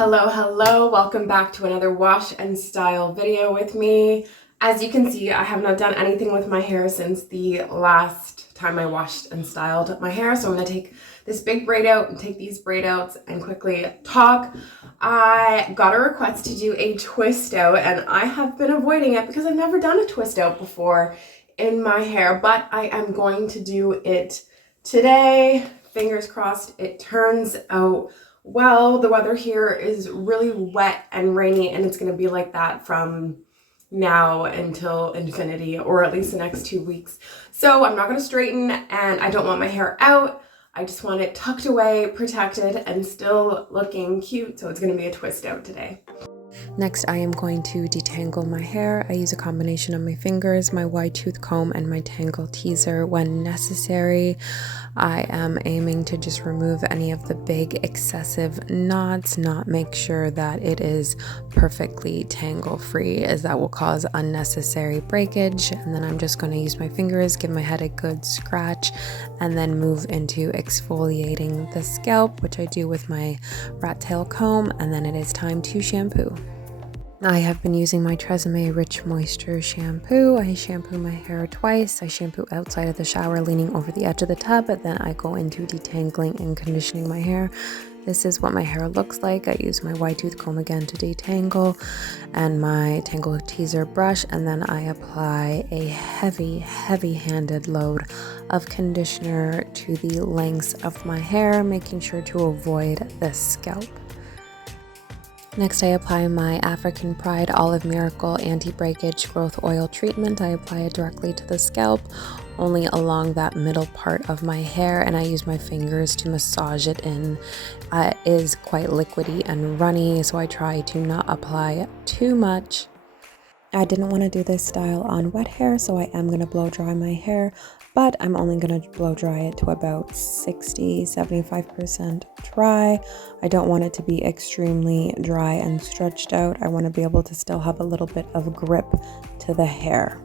Hello, welcome back to another wash and style video with me. As you can see, I have not done anything with my hair since the last time I washed and styled my hair, so I'm going to take this big braid out and take these braid outs and quickly talk. I got a request to do a twist out, and I have been avoiding it because I've never done a twist out before in my hair, but I am going to do it today. Fingers crossed it turns out well. The weather here is really wet and rainy, and it's going to be like that from now until infinity, or at least the next 2 weeks. So I'm not going to straighten, and I don't want my hair out. I just want it tucked away, protected, and still looking cute. So it's going to be a twist out today. Next, I am going to detangle my hair. I use a combination of my fingers, my wide tooth comb, and my tangle teaser when necessary. I am aiming to just remove any of the big excessive knots, not make sure that it is perfectly tangle free, as that will cause unnecessary breakage. And then I'm just going to use my fingers, give my head a good scratch, and then move into exfoliating the scalp, which I do with my rat tail comb, and then it is time to shampoo. I have been using my Tresemme Rich Moisture shampoo. I shampoo my hair twice. I shampoo outside of the shower, leaning over the edge of the tub, and then I go into detangling and conditioning my hair. This is what my hair looks like. I use my wide tooth comb again to detangle and my tangle teaser brush, and then I apply a heavy-handed load of conditioner to the lengths of my hair, making sure to avoid the scalp. Next, I apply my African Pride Olive Miracle Anti-Breakage Growth Oil Treatment. I apply it directly to the scalp, only along that middle part of my hair, and I use my fingers to massage it in. It is quite liquidy and runny, so I try to not apply too much. I didn't want to do this style on wet hair, so I am going to blow dry my hair, but I'm only going to blow dry it to about 60-75% dry. I don't want it to be extremely dry and stretched out. I want to be able to still have a little bit of grip to the hair.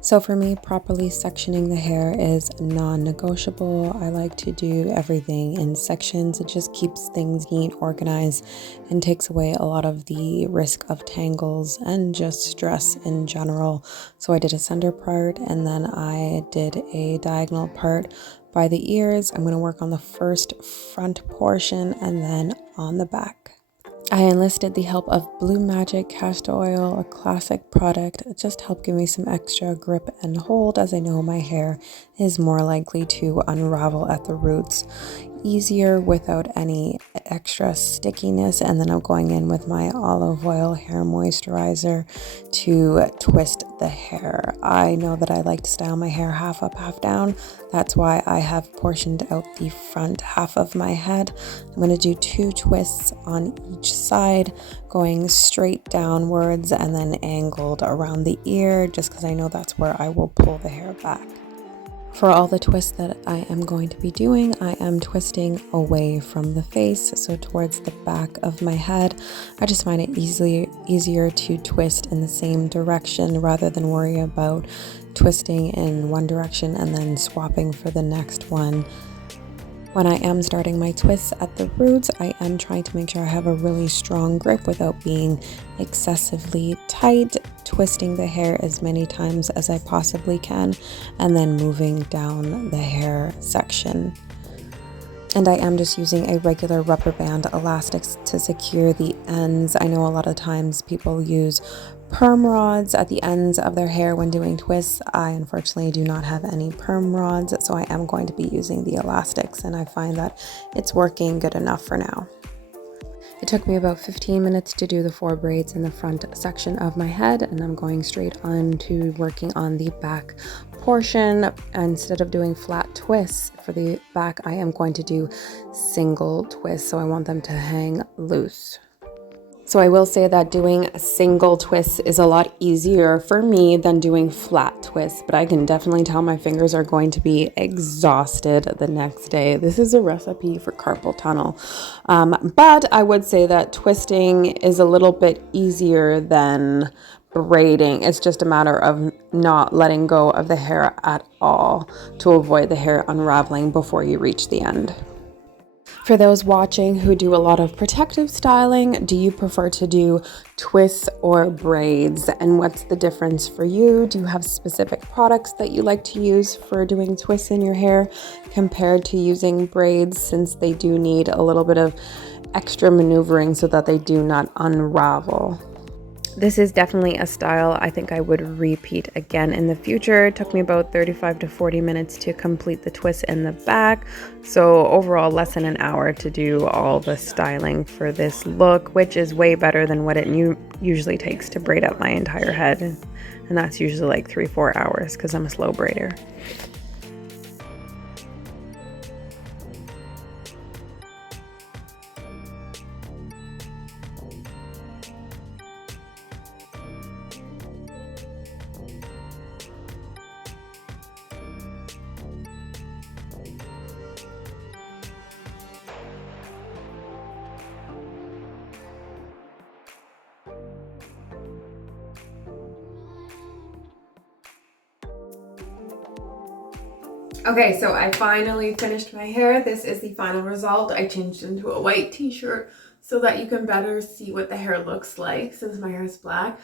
So for me, properly sectioning the hair is non-negotiable. I like to do everything in sections. It just keeps things neat, organized, and takes away a lot of the risk of tangles and just stress in general. So I did a center part, and then I did a diagonal part by the ears. I'm going to work on the first front portion and then on the back. I enlisted the help of Blue Magic Castor Oil, a classic product. It just helped give me some extra grip and hold, as I know my hair is more likely to unravel at the roots easier without any extra stickiness. And then I'm going in with my olive oil hair moisturizer to twist the hair. I know that I like to style my hair half up, half down. That's why I have portioned out the front half of my head. I'm going to do 2 twists on each side, going straight downwards and then angled around the ear, just because I know that's where I will pull the hair back. For all the twists that I am going to be doing, I am twisting away from the face, so towards the back of my head. I just find it easier to twist in the same direction rather than worry about twisting in one direction and then swapping for the next one. When I am starting my twists at the roots, I am trying to make sure I have a really strong grip without being excessively tight, twisting the hair as many times as I possibly can, and then moving down the hair section. And I am just using a regular rubber band elastics to secure the ends. I know a lot of times people use perm rods at the ends of their hair when doing twists. I unfortunately do not have any perm rods, so I am going to be using the elastics, and I find that it's working good enough for now. It took me about 15 minutes to do the 4 braids in the front section of my head, and I'm going straight on to working on the back portion. Instead of doing flat twists for the back, I am going to do single twists, so I want them to hang loose. So I will say that doing single twists is a lot easier for me than doing flat twists, but I can definitely tell my fingers are going to be exhausted the next day. This is a recipe for carpal tunnel. But I would say that twisting is a little bit easier than braiding. It's just a matter of not letting go of the hair at all to avoid the hair unraveling before you reach the end. For those watching who do a lot of protective styling, do you prefer to do twists or braids? And what's the difference for you? Do you have specific products that you like to use for doing twists in your hair compared to using braids, since they do need a little bit of extra maneuvering so that they do not unravel? This is definitely a style I think I would repeat again in the future. It took me about 35 to 40 minutes to complete the twist in the back. So overall, less than an hour to do all the styling for this look, which is way better than what it usually takes to braid up my entire head. And that's usually like 3-4 hours because I'm a slow braider. Okay, so I finally finished my hair. This is the final result. I changed into a white t-shirt so that you can better see what the hair looks like since my hair is black.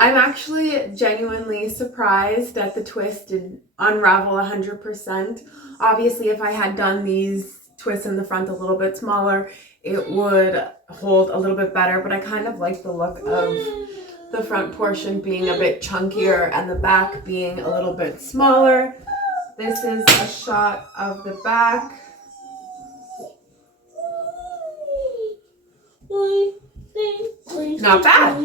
I'm actually genuinely surprised that the twist didn't unravel 100%. Obviously, if I had done these twists in the front a little bit smaller, it would hold a little bit better, but I kind of like the look of the front portion being a bit chunkier and the back being a little bit smaller. This is a shot of the back. Not bad.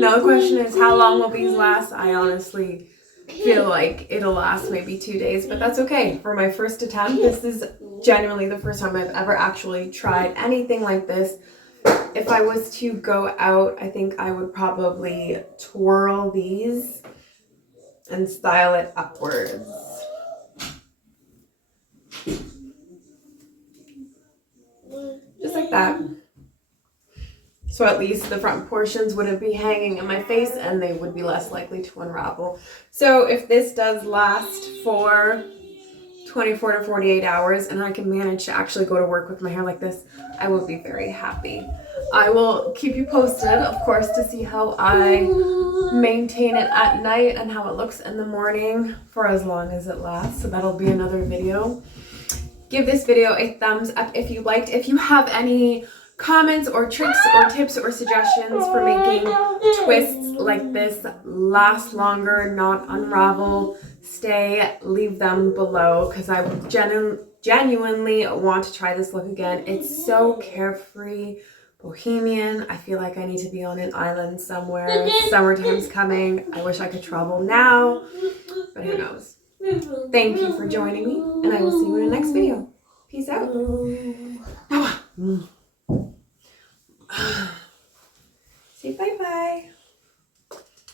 Now the question is, how long will these last? I honestly feel like it'll last maybe 2 days, but that's okay. For my first attempt, this is genuinely the first time I've ever actually tried anything like this. If I was to go out, I think I would probably twirl these and style it upwards. Just like that. So at least the front portions wouldn't be hanging in my face and they would be less likely to unravel. So if this does last for 24 to 48 hours and I can manage to actually go to work with my hair like this, I will be very happy. I will keep you posted, of course, to see how I maintain it at night and how it looks in the morning for as long as it lasts. So that'll be another video. Give this video a thumbs up if you liked. If you have any comments or tricks or tips or suggestions for making twists like this last longer, not unravel, stay, leave them below, because I genuinely want to try this look again. It's so carefree, bohemian. I feel like I need to be on an island somewhere. Summertime's coming. I wish I could travel now, but who knows. Thank you for joining me, and I will see you in the next video. Peace out. Say bye-bye.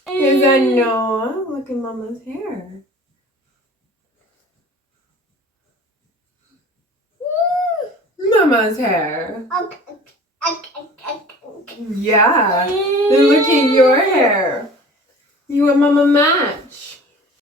Because I know, look at Mama's hair. Mama's hair. Yeah. And look at your hair. You and Mama match.